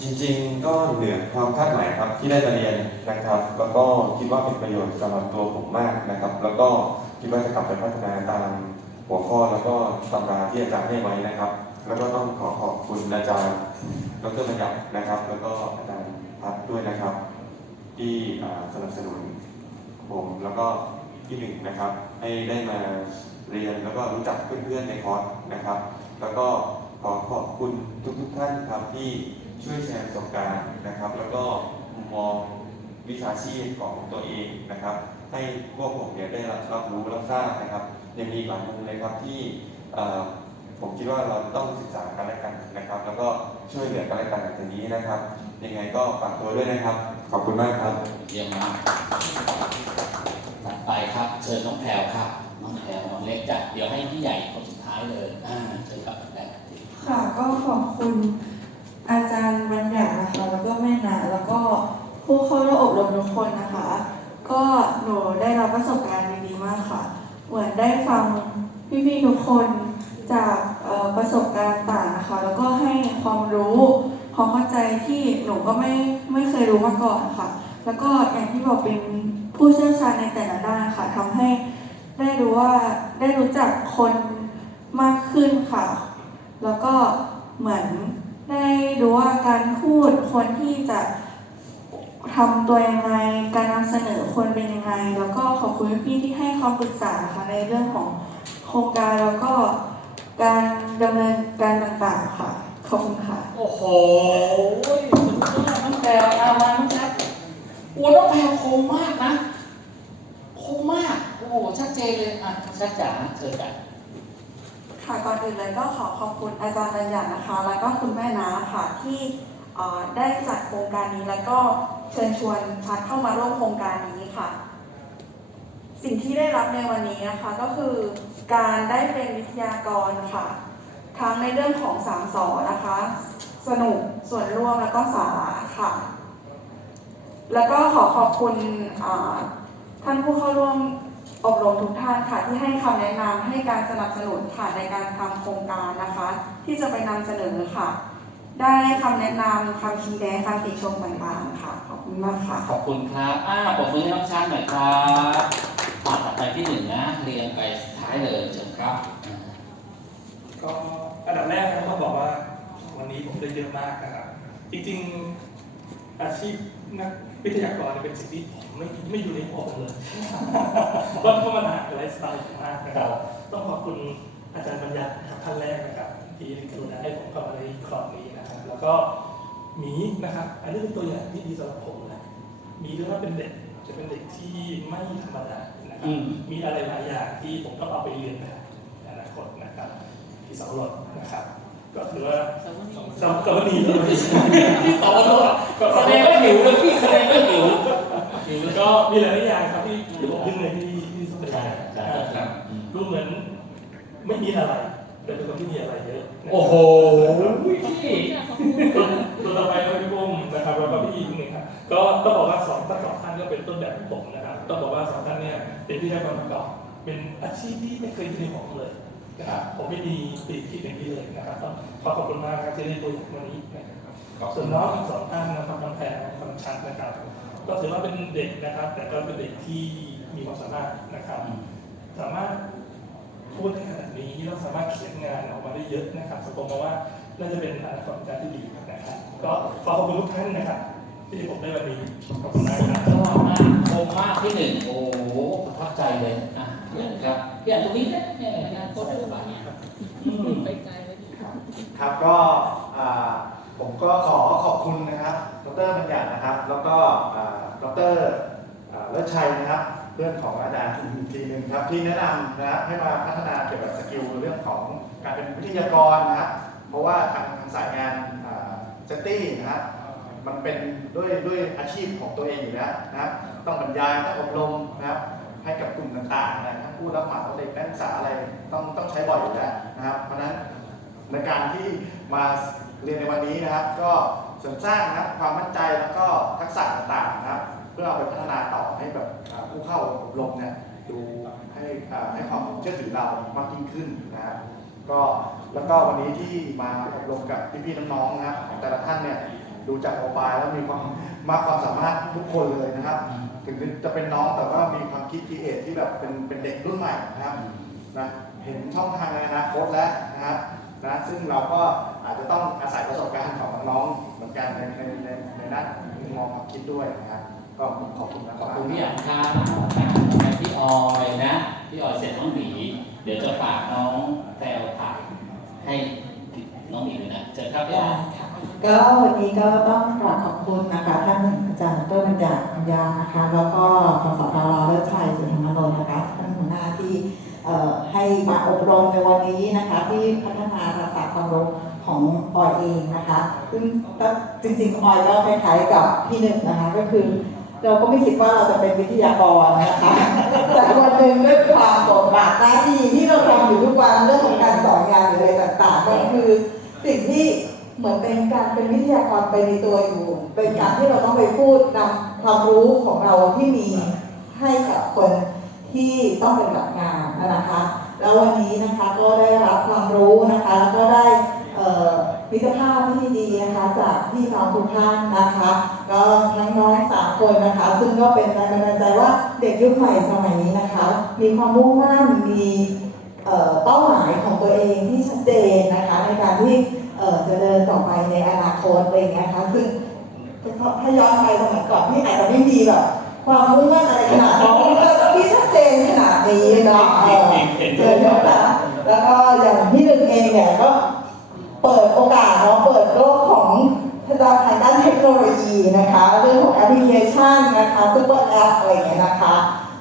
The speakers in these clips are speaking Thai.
จริงๆ ก็เหนือความคาดหมายครับที่ได้มาเรียนนะครับ แล้วก็คิดว่าเป็นประโยชน์สำหรับตัวผมมากนะครับ แล้วก็คิดว่าจะกลับไปพัฒนาตามหัวข้อแล้วก็ตำราที่อาจารย์ให้ไว้นะครับ แล้วก็ต้องขอขอบคุณอาจารย์ดรบัญญัตินะครับ แล้วก็อาจารย์พัฒด้วยนะครับ ที่สนับสนุนผมแล้วก็ที่หนึ่งนะครับ ให้ได้มาเรียนแล้วก็รู้จักเพื่อนๆในคอร์สนะครับ แล้วก็ขอขอบคุณทุกๆท่านครับที่ ช่วยแชร์ประสบการณ์นะครับ แล้วก็มุมมองวิชาชีพของตัวเองนะครับ ให้พวกผมเนี่ยได้รับรับรู้รับทราบนะครับยังมีอีกหลายมุมเลยครับที่เอ่อผมคิดว่าเราต้องศึกษากันและกันนะครับ แล้วก็ช่วยเหลือกันและกันอย่างนี้นะครับยังไงก็ฝากตัวด้วยนะครับ ขอบคุณมากครับเยี่ยมมากถัดไปครับ เชิญน้องแพรวครับน้องแพรวน้องเล็กจัดเดี๋ยวให้พี่ใหญ่คนสุดท้ายเลยอ่าเชิญครับแพรวค่ะก็ขอบคุณ อาจารย์บัญญัตินะคะแล้วก็แม่นาแล้วก็ผู้เข้าร่วมอบรมทุกคนนะคะ ก็หนูได้รับประสบการณ์ดีๆมากค่ะ เหมือนได้ฟังพี่ๆทุกคนจากประสบการณ์ต่างนะคะ แล้วก็ให้ความรู้ความเข้าใจที่หนูก็ไม่ไม่เคยรู้มาก่อนค่ะ แล้วก็อย่างที่บอกเป็นผู้เชี่ยวชาญในแต่ละด้านค่ะทำให้ได้รู้ว่าได้รู้จักคนมากขึ้นค่ะ แล้วก็เหมือน ได้รู้ว่าการพูดคนที่จะทำตัวยังไง การนำเสนอคนเป็นยังไง แล้วก็ขอบคุณพี่ที่ให้คำปรึกษานะคะในเรื่องของโครงการแล้วก็การดำเนินการต่างๆค่ะ ขอบคุณค่ะ โอ้โหสุดยอดน้องแพรอามาน้องชัดโอ้น้องแพรคมมากนะ คมมาก โอ้โหชัดเจนเลย อะชัดจ๋าเชิญกัน ค่ะก่อนอื่นเลยก็ขอขอบคุณอาจารย์บัญญัตินะคะ แล้วก็คุณแม่น้าค่ะที่ได้จัดโครงการนี้แล้วก็เชิญชวนพัดเข้ามาร่วมโครงการนี้ค่ะ สิ่งที่ได้รับในวันนี้นะคะก็คือการได้เป็นวิทยากรค่ะ ทั้งในเรื่องของสามสอนะคะ สนุกส่วนร่วมแล้วก็สาระค่ะ แล้วก็ขอขอบคุณท่านผู้เข้าร่วม อบรมทุกท่านค่ะที่ให้คำแนะนำให้การสนับสนุนค่ะในการทำโครงการนะคะ ที่จะไปนำเสนอค่ะ ได้คำแนะนำคำชี้แนะคำติชมต่างๆค่ะขอบคุณมากค่ะขอบคุณครับอ่าปรบมือให้น้องชัดหน่อยครับอ่าต่อไปที่หนึ่งนะเรียงไปท้ายเลยเชิญครับอ่าก็อันดับแรกนะครับต้องบอกว่าวันนี้ผมได้เยอะมากนะครับจริงๆอาชีพนัก วิทยากรเนี่ยเป็นสิ่งที่ผมไม่ไม่อยู่ในหัวผมเลยเพราะเพราะมันหาไลฟ์สไตล์ผมมากนะครับ ต้องขอบคุณอาจารย์บัญญัตินะครับท่านแรกนะครับ ที่กรุณาให้ผมเข้ามาในครอบนี้นะครับ แล้วก็หมีนะครับ อันนี้เป็นตัวอย่างที่ดีสำหรับผมนะหมีถือว่าเป็นเด็กจะเป็นเด็กที่ไม่ธรรมดานะครับอืมมีอะไรหลายอย่างที่ผมต้องเอาไปเรียนในอนาคตนะครับที่สองรถนะครับ ก็ถือว่าสองสองดีเลยที่ต่อมาด้วยแสดงว่าหิวเลยพี่แสดงว่าหิวหิวเลยก็มีหลายๆอย่างครับที่ที่ผมยึดในที่ที่สมเด็จใช่ใช่ครับอืมดูเหมือนไม่มีอะไรแต่เป็นคนที่มีอะไรเยอะนะครับโอ้โหพี่ตัวต่อไปก็พี่บุ้มนะครับแล้วก็พี่อีกหนึ่งครับก็ต้องบอกว่าสองทั้งสองท่านก็เป็นต้นแบบของผมนะครับต้องบอกว่าสองท่านเนี่ยเป็นที่ได้ความประกอบเป็นอาชีพที่ไม่เคยที่ในผมเลย นะครับผมไม่มีปีกที่เป็นที่เลยนะครับต้องขอขอบคุณมากครับที่ได้ตัวอย่างวันนี้นะครับส่วนน้องทั้งสองท่านนะครับน้องแพรน้องชัดนะครับ ก็ถือว่าเป็นเด็กนะครับ แต่ก็เป็นเด็กที่มีความสามารถนะครับ สามารถพูดได้ขนาดนี้แล้วสามารถเขียนงานออกมาได้เยอะนะครับสมมติว่าน่าจะเป็นอนาคตการที่ดีนะครับก็ขอขอบคุณทุกท่านนะครับที่ผมได้วันนี้ขอบคุณมากครับชอบมากคมมากที่หนึ่งโอ้โหประทับใจเลยอะพี่อันครับพี่อันตรงนี้เนี่ยเนี่ยเนี่ยโคตรสบายอืม ครับ ก็ผมก็ขอขอบคุณนะครับ ดรบัญญัตินะครับ แล้วก็อ่าดรอ่าเลิศชัยนะครับเพื่อนของอาจารย์อีกทีหนึ่งครับที่แนะนำนะครับให้มาพัฒนาเกี่ยวกับสกิลเรื่องของการเป็นวิทยากรนะครับเพราะว่าทางทางสายงานเซตตี้นะครับมันเป็นด้วยด้วยอาชีพของตัวเองอยู่แล้วนะครับต้องบรรยายต้องอบรมนะครับให้กับกลุ่มต่างๆนะทั้งผู้รับเหมาเด็กนักศึกษาอะไรต้องต้องใช้บ่อยอยู่แล้วนะครับเพราะนั้น ในการที่มาเรียนในวันนี้นะครับ ก็เสริมสร้างนะครับความมั่นใจแล้วก็ทักษะต่างๆนะครับ เพื่อเอาไปพัฒนาต่อให้แบบผู้เข้าอบรมเนี่ยดูให้ให้ความเชื่อถือเรามากยิ่งขึ้นนะครับก็แล้วก็วันนี้ที่มาอบรมกับพี่ๆน้องๆนะครับของแต่ละท่านเนี่ยดูจากโปรไฟล์แล้วมีความมากความสามารถทุกคนเลยนะครับ ถึงจะเป็นน้องแต่ว่ามีความคิดคิดเอทที่แบบเป็นเป็นเด็กรุ่นใหม่นะครับนะเห็นช่องทางในอนาคตแล้วนะครับ นะซึ่งเราก็อาจจะต้องอาศัยประสบการณ์ของน้องๆเหมือนกันในในในในนั้นมุมมองความคิดด้วยนะครับก็ขอบคุณนะคขรัอบบคุณพี่อันครับไปพี่ออยนะพี่ออยเสร็จน้องหมีเดี๋ยวจะฝากน้องแพรวถ่ายให้น้องหมีเลยนะเจอครับพี่ออยก็วันนี้ก็ต้องกราบขอบคุณนะคะท่านอาจารย์ดรบัญญัติปัญญานะคะ แล้วก็พสตรเลิศชัยสุนทรนนท์นะคะท่านหัวหน้าที่เอ่อ ให้มาอบรมในวันนี้นะคะ ที่พัฒนาทักษะความรู้ของออยเองนะคะ ซึ่งจริงๆออยก็คล้ายๆกับพี่หนึ่งนะคะก็คือเราก็ไม่คิดว่าเราจะเป็นวิทยากรนะคะ แต่วันหนึ่งด้วยความบทบาทหน้าที่ที่เราทำอยู่ทุกวันเรื่องของการสอนงานหรืออะไรต่างๆ ก็คือสิ่งที่เหมือนเป็นการเป็นวิทยากรไปในตัวอยู่ เป็นการที่เราต้องไปพูดนำความรู้ของเราที่มีให้กับคน ที่ต้องเป็นแบบงานนะคะ แล้ววันนี้นะคะก็ได้รับความรู้นะคะ แล้วก็ได้มิตรภาพที่ดีนะคะจากพี่น้องทุกท่านนะคะ ก็ทั้งน้องสามคนนะคะ ซึ่งก็เป็นแรงบันดาลใจว่าเด็กยุคใหม่สมัยนี้นะคะ มีความมุ่งมั่นมีเป้าหมายของตัวเองที่ชัดเจนนะคะ ในการที่เจะเดินต่อไปในอนาคตอะไรอย่างเงี้ยนะคะซึ่งถ้าย้อนไปสมัยก่อนพี่อาจจะไม่มีแบบ ความมุ่งมั่นอะไรขนาดนี้ที่ชัดเจนขนาดนี้เนาะเออเห็นเจด้วยอนะคะแล้วก็อย่างที่หนึ่งเองเนี่ยก็เปิดโอกาสเนาะเปิดโลกของทางด้านเทคโนโลยีนะคะเรื่องของแอปพลิเคชันนะคะซูเปอร์แอปอะไรอย่างเงี้ยนะคะ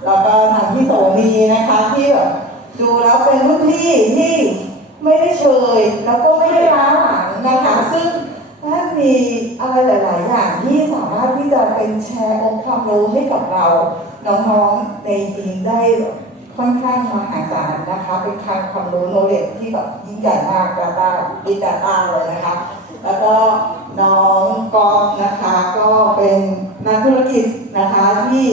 แล้วก็ทางที่โสนีนะคะที่แบบดูแล้วเป็นรุ่นพี่ที่ไม่ได้เชยแล้วก็ไม่ได้ล้าหลังนะคะ ซึ่งท่าน มีอะไรหลาย ๆ อย่างที่สามารถที่จะเป็นแชร์องค์ความรู้ให้กับเรา น้องๆในทีมได้ค่อนข้างมหาศาลนะคะ เป็นคลังความรู้โนเลจที่แบบยิ่งใหญ่มาก Data Big Data เลยนะคะ แล้วก็น้องกอฟนะคะ ก็เป็นนักธุรกิจนะคะที่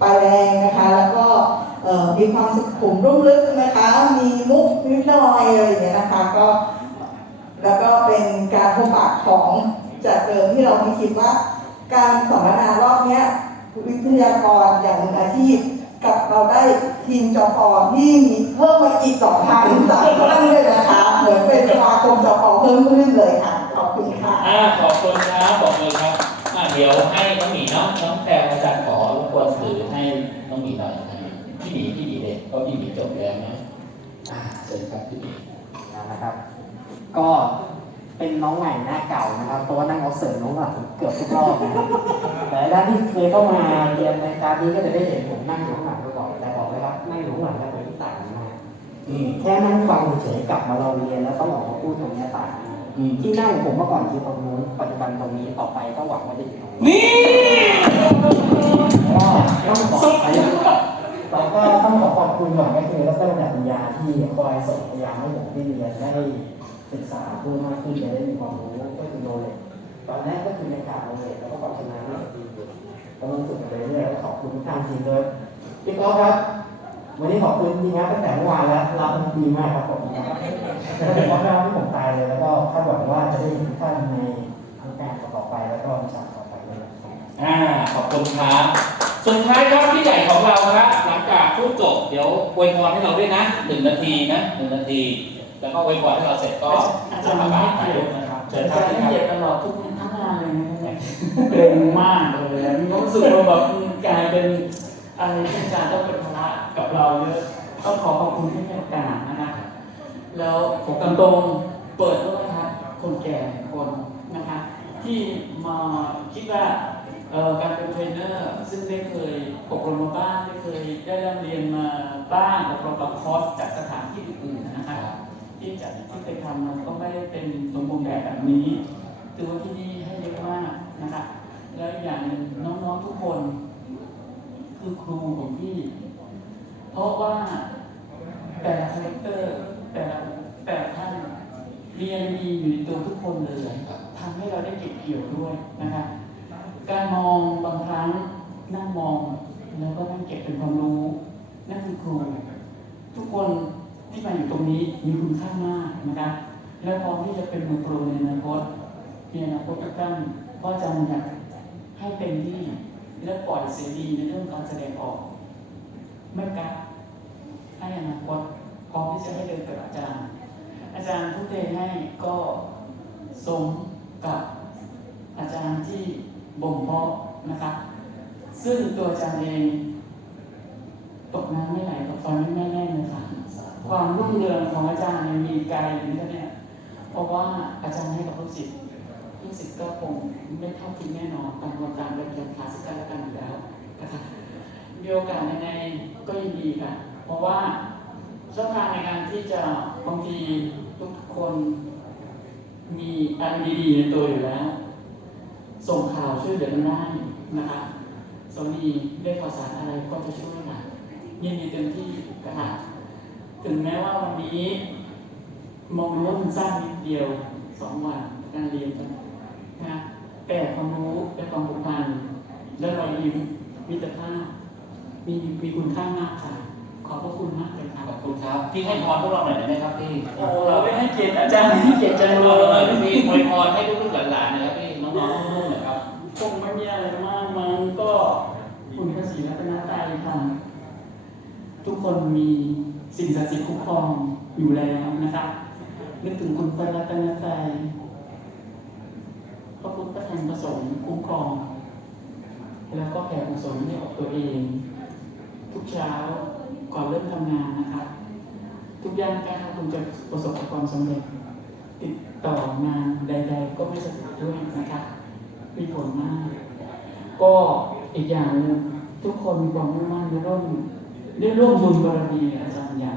ไปแรงนะคะ แล้วก็มีความสุขุมรุ่มลึกนะคะ มีมุกนิดหน่อยอะไรอย่างเงี้ยนะคะ ก็ แล้วก็เป็นการพบปะของจากเดิมที่เราไม่คิดว่า การสัมมนารอบเนี้ยวิทยากรอย่างมืออาชีพ กับเราได้ทีมจอพอที่มีเพิ่มมาอีกสองท่านสามท่านเลยนะคะเหมือนเป็นสมาคมจอพอเพิ่มขึ้นเลยค่ะขอบคุณค่ะอ่าขอบคุณครับบอกเลยครับอ่าเดี๋ยวให้น้องหมีเนาะน้องแพรวอาจารย์ขอรบกวนถือให้น้องหมีหน่อยนะพี่หมีพี่หมีเด็กเพราะพี่หมีจบแล้วนะอ่าเชิญครับพี่หมีนะครับ ก็เป็นน้องใหม่หน้าเก่านะครับเพราะว่านั่งเอาเสริมน้องหลังเกือบทุกรอบนะครับแต่ด้านที่เคยเข้ามาเรียนในการนี้ก็จะได้เห็นผมนั่งอยู่ข้างหลังตลอดแต่บอกเลยครับนั่งอยู่ข้างหลังแล้วเป็นที่ต่างกันมากแค่นั่งฟังเฉยกลับมาเราเรียนแล้วต้องออกมาพูดตรงนี้ต่างกันอืมที่นั่งผมเมื่อก่อนคือตรงนู้นปัจจุบันตรงนี้ต่อไปก็หวังว่าจะอยู่ตรงนี้นี่ก็ต้องขอเราก็ต้องขอขอบคุณก่อนก็คือดรแบบปัญญาที่คอยส่งพยายามให้ผมได้เรียนได้ ศึกษาเพิ่มมากขึ้นจะได้มีความรู้ก็คือโนเลจตอนแรกก็คือในการโนเลจแล้วก็ความชำนาญที่ดีอยู่กำลังฝึกไปเรื่อยแล้วขอบคุณทุกท่านจริงเลยพี่ก๊อฟครับ วันนี้ขอบคุณจริงครับตั้งแต่เมื่อวานแล้วรับดีมากครับผมนะครับเป็นความรักที่ผมตายเลยแล้วก็คาดหวังว่าจะได้เห็นท่านในทางการต่อไปแล้วก็วิชาต่อไปเลยอ่าขอบคุณครับสุดท้ายครับพี่ใหญ่ของเราครับหลังจากพูดจบเดี๋ยวอวยพรให้เราด้วยนะหนึ่งนาทีนะหนึ่งนาที แล้วก็อวยพรให้เราเสร็จก็อาจะจารย์ประให้กาศถ่ายเกียรูรปตินะครับอาเชิญคจารับรย์ให้พี่เกียรครับติตลอดทุกทั้งงานเลยนะเกรงมากเลยมีความรู้สึกว่าแบบกลายเป็นอะไรที่อาจารย์ต้องเป็นภาระกับเราเยอะต้องขอขอบคุณที่ให้โอกาสนะคะแล้วผมตามตรงเปิดโลกทัศน์คนแก่คนนะคะที่มาคิดว่าเอ่อการเป็นเทรนเนอร์ซึ่งได้เคยอบรมมาบ้างได้เคยได้ร่ำเรียนมาบ้างอบรมกับคอร์สจากสถานที่อื่นๆนะคะ ที่จัดที่เคยทำมันก็ไม่ได้เป็นสมบูรณ์แบบแบบนี้ถือว่าที่นี่ให้เยอะมากนะคะ แล้วอีกอย่างหนึ่งน้องๆทุกคน คือครูของพี่ เพราะว่าแต่ละคาแรคเตอร์แต่ละแต่ละท่านเรียนดีอยู่ในตัวทุกคนเลยทำให้เราได้เก็บเกี่ยวด้วยนะคะ การมองบางครั้งนั่งมองแล้วก็นั่งเก็บเป็นความรู้ นั่นคือครูทุกคน ที่มาอยู่ตรงนี้มีคุณค่ามากนะคะและพร้อมที่จะเป็นมือโปรในอนาคตมีอนาคตกท่านเพราะอาจารย์อยากให้เต็มที่และปล่อยเสรีในเรื่องการแสดงออกไม่กักให้อนาคตพร้อมที่จะให้เดินกับอาจารย์ อาจารย์ทุกเทให้ก็สมกับอาจารย์ที่บ่มเพาะนะครับ ซึ่งตัวอาจารย์เองตกน้ำไม่ไหลตกไฟไม่แม่แน่เลยค่ะ ความรุ่งเรืองของอาจารย์เนี่ยมีไกลอยู่นะเนี่ยเพราะว่าอาจารย์ให้กับลูกศิษย์ลูกศิษย์ก็คงไม่เท่าคิดแน่นอนต่างคนตางเป็นเรียนคลาสกันและกันอยู่แล้วนะคะมีโอกาสยังไงก็ยินดีค่ะ เพราะว่าช่องทางในการที่จะบางทีทุกคนมีอะไรดีๆในตัวอยู่แล้ว ส่งข่าวช่วยเหลือกันได้นะคะสมีได้ข่าวสารอะไรก็จะช่วยค่ะยินดีเต็มที่นะคะ ถึงแม้ว่าวันนี้มองดูว่ามันสั้นนิดเดียวสองวันการเรียนนะแต่ความรู้และความผูกพันและรอยยิ้มมิตรภาพมีมีคุณค่ามากค่ะ ขอบพระคุณมากเลยค่ะขอบคุณครับพี่ให้พรพวกเราหน่อยได้ไหมครับพี่โอ้เราไม่ให้เกียรติอาจารย์ให้เกียรติจังเลเรายพี่อวยพรให้ลูกๆหลานๆนะครับพี่น้องๆลูกๆหน่อยครับคงไม่มีอะไรมากมันก็คุณพระศรีรัตนตรัยค่ะ ทุกคนมี สิ่งศักดิ์สิทธิ์คุ้มครองอยู่แล้วนะครับนึกถึงคุณพระรัตนตรัยพระพุทธพระธรรมพระสงฆ์คุ้มครอง แล้วก็แผ่กุศลให้กับตัวเอง ทุกเช้าก่อนเริ่มทำงานนะครับ ทุกย่างก้าวคุณจะประสบความสำเร็จ ติดต่องานใด ๆ ก็ไม่สะดุดด้วยนะครับมีผลมาก ก็อีกอย่างหนึ่งทุกคนมีความมุ่งมั่นและร่วม ได้ร่วมบุญบารมีอาจารย์ใหญ่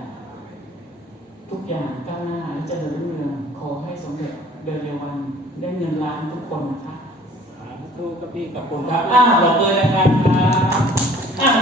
ทุกอย่างก้าวหน้าและเจริญรุ่งเรืองขอให้สมเด็จเดินเร็ววันได้เงินล้านทุกคนนะคะสาธุกับพี่กับคุณครับอ้าเราเกินนะครับ